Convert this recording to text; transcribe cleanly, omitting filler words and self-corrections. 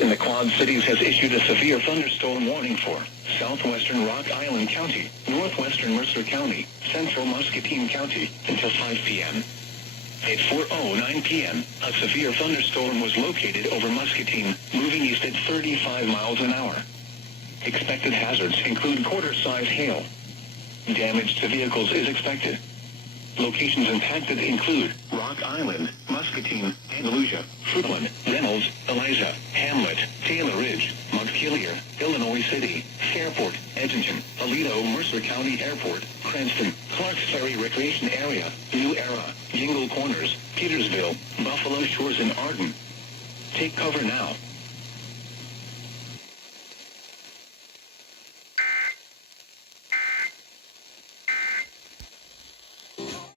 in the Quad Cities has issued a severe thunderstorm warning for southwestern Rock Island County, northwestern Mercer County, central Muscatine County, until 5 p.m. At 4:09 p.m., a severe thunderstorm was located over Muscatine, moving east at 35 miles an hour. Expected hazards include quarter-size hail. Damage to vehicles is expected. Locations impacted include Rock Island, Muscatine, Andalusia, Fruitland, Reynolds, Eliza, Hamlet, Taylor Ridge, Montpelier, Illinois City, Fairport, Edgerton, Aledo, Mercer County Airport, Cranston, Clarks Ferry Recreation Area, New Era, Jingle Corners, Petersville, Buffalo Shores and Arden. Take cover now.